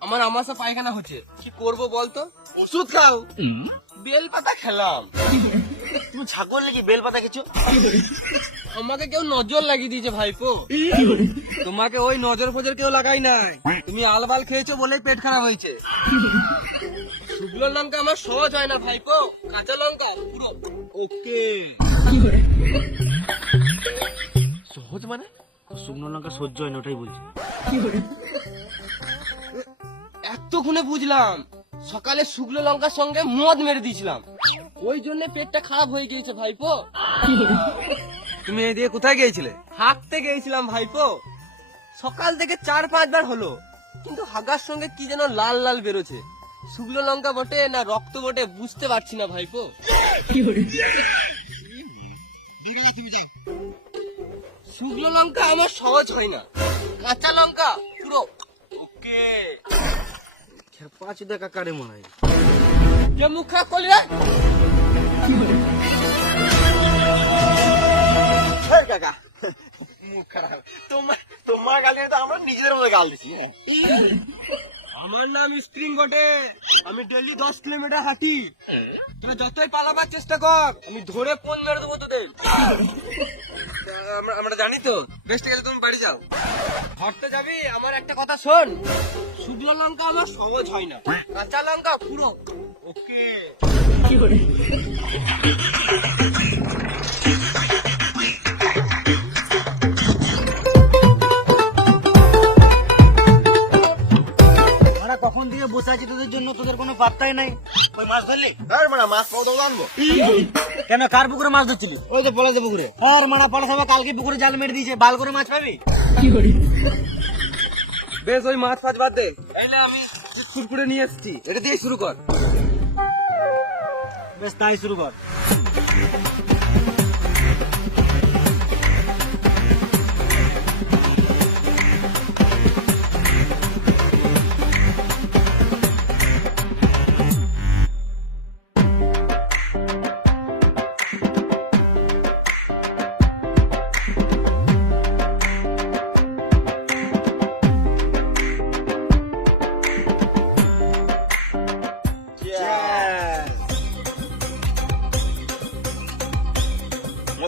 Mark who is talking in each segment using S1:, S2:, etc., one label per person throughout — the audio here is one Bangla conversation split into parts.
S1: আমার আমাশা পায়খানা হচ্ছে। কি করব বলতো? ওষুধ খাও। খেলাম।
S2: তুমি ছাগল নাকি
S1: আমাকে কেউ নজর লাগিয়ে দিয়েছে ভাইপো। তোমাকে ওই নজর ফজর কেউ লাগাই নাই। তুমি আলবাল খেয়েছো বলেই পেট খারাপ হয়েছে। শুকনো লঙ্কা আমার সহজ হয় না ভাইপো। কাঁচা লঙ্কা, পুরো। ওকে।
S2: সহজ মানে? শুকনো লঙ্কা সহ্য হয় না ওটাই বলছি।
S1: এতক্ষণে বুঝলাম সকালে শুকনো লঙ্কার সঙ্গে মদ মেরে দিয়েছিলাম। ওই জন্য পেটটা খারাপ হয়ে গিয়েছে ভাইপো। তুমি এই দিয়ে কোথায় গিয়েছিলে? হাঁটতে গিয়েছিলাম ভাইপো। সকাল থেকে চার পাঁচবার হলো কিন্তু হাগার সঙ্গে কি যেন লাল লাল বেরোছে শুকনো লঙ্কা বটে না রক্ত বটে বুঝতে পারছি না ভাইপো। শুকনো লঙ্কা আমার সহজ হয় না। কাঁচা লঙ্কা পুরো। ওকে।
S2: খেপা চুদা কারে মনে হয়?
S1: যে মুখ খারাপ করলি? রে
S2: কাকা। মুখ খারাপ। তোমার তোমার গালি তো আমরা নিজেদের মধ্যে গাল দিছি হ্যাঁ?
S1: আমার নাম স্প্রিং বটে। আমি ডেলি দশ কিলোমিটার হাঁটি। তোরা যতই পালাবার চেষ্টা কর আমি ধরে ফোন মেরে দেবো তোদের। জানি তো বেশ ঠিক আছে তুমি বাড়ি যাও। ঘরতে যাবি? আমার একটা কথা শোন। শুকনো লঙ্কা আমার সহজ হয় না। কাঁচা লঙ্কা পুরো। ওকে।
S2: কি কখন দিয়ে বসে আছি তোদের জন্য তোদের কোনো পাত্তাই নাই। ওই মাছ ধরলি?
S3: মানে মাছ কত আনব।
S2: কেন কার পুকুরে মাছ ধরছিলি? ওই তো পলাশে পুকুরে। আর মারা পলাশ কালকে পুকুরে জাল মেরে দিয়েছে বাল করে মাছ পাবি?
S1: বেশ ওই মাছ ফাছ বাদ দে। তাইলে আমি কুরকুরে নিয়ে এসেছি। এটা দিয়ে শুরু কর।
S2: বেশ তাই শুরু কর।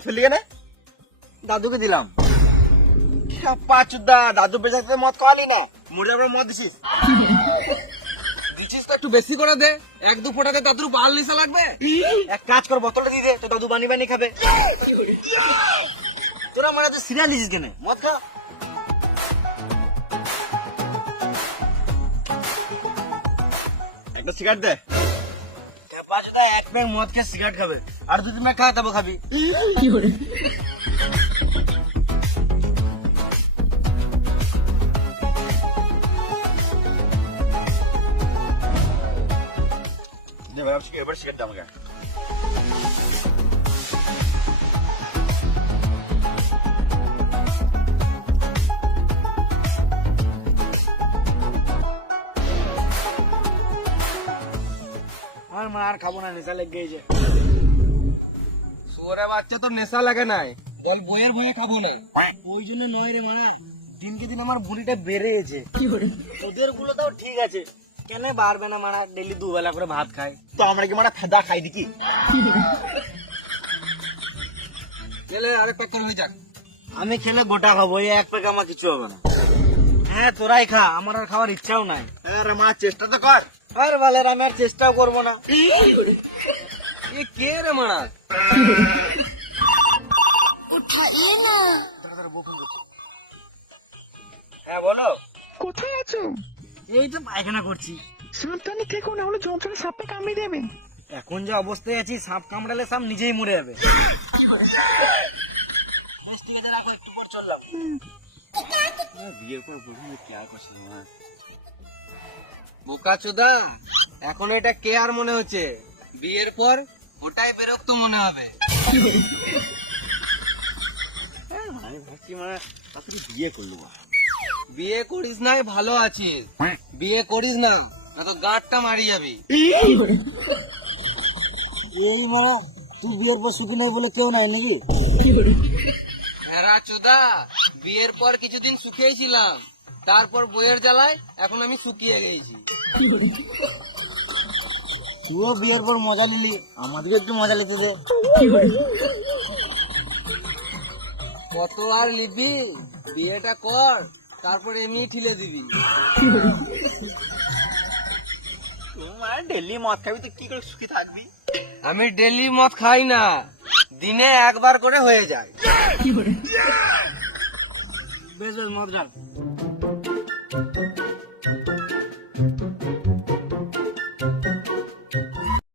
S3: ফেললি কেন? দাদুকে দিলাম। পাঁচুদা দাদু বেঁচে মদ খাওয়ালি না। মুড়ে যাবার মদ দিছিস?
S1: তো একটু বেশি করে দে। এক দু ফোটাতে তাদের বাল নিশা লাগবে।
S2: এক কাজ খাবে। তোরা মারা তো সিরিয়াল দিছিস কেন? মদ খা।
S3: একটা সিগারেট দে।
S2: পাঁচটা এক মদ খেয়ে সিগারেট খাবে। আর দু তিন প্যাক খা তবে খাবি
S3: দে ভাই এবার সিগারেট দে আমাকে
S2: আর মা আর খাব না নেশা লেগে গেছে
S1: শুয়োরে বাচ্চা তো নেশা লাগে নাই। বল বইয়ের বইয়ে খাব না।
S2: ওই জন্য নয় রে মানা দিনকে দিন আমার ভুঁড়িটা বেড়েছে। ওদেরগুলো তাও ঠিক আছে। কেন বাড়বে না মারা? ডেলি দুবেলা করে ভাত খায়।
S3: তো আমরা কি মানে ফেদা খাই দিকি
S1: গেলে আরেক প্যাক হয়ে যাক।
S2: আমি খেলে গোটা খাব এই এক প্যাক আমার কিছু হবে না। হ্যাঁ তোরাই খা আমার আর খাওয়ার ইচ্ছাও নাই।
S3: আরে মা চেষ্টা তো কর।
S2: আর বালের আমি আর চেষ্টাও করব না।
S1: এ কে রে মারা
S2: হ্যাঁ বলো।
S4: কোথায় আছো?
S2: এই তো পায়খানা করছি।
S4: সাবধানে থেকো না হলে যন্ত্রণা সাপে কামড়ে দেবে।
S2: এখন যে অবস্থায় আছি সাপ কামড়ালে সাপ নিজেই মরে যাবে। চললাম
S3: বিয়ের পর কেয়ার করছিস না।
S1: বোকা চোদা এখন এটা কে আর মনে হচ্ছে? বিয়ের পর ওটাই বেরক্ত মনে হবে।
S3: আমি ভাবছি মানে তাড়াতাড়ি বিয়ে করল
S1: বিয়ে করিস ভালো আছিস। বিয়ে করিস না না তো গাঁটটা মারি যাবি।
S2: এই মানে তুই বিয়ের পর সুখী নাই বলে কেউ নাই নাকি?
S1: হেরা চোদা বিয়ের পর কিছুদিন সুখেই ছিলাম। তারপর বইয়ের জ্বালায় এখন আমি শুকিয়ে গেছি।
S2: তুইও বিয়ের পর মজা নিলি। আমাদেরকে একটু মজা নিতে দে।
S1: কত আর নিবি বিয়েটা কর তারপর এমনি ঠিলে দিবি।
S3: তুই মানে ডেলি মদ খাবি তুই কি করে সুখী থাকবি?
S1: আমি ডেলি মদ খাই না দিনে একবার করে হয়ে যায়।
S2: বেশ বেশ মদ রাখ।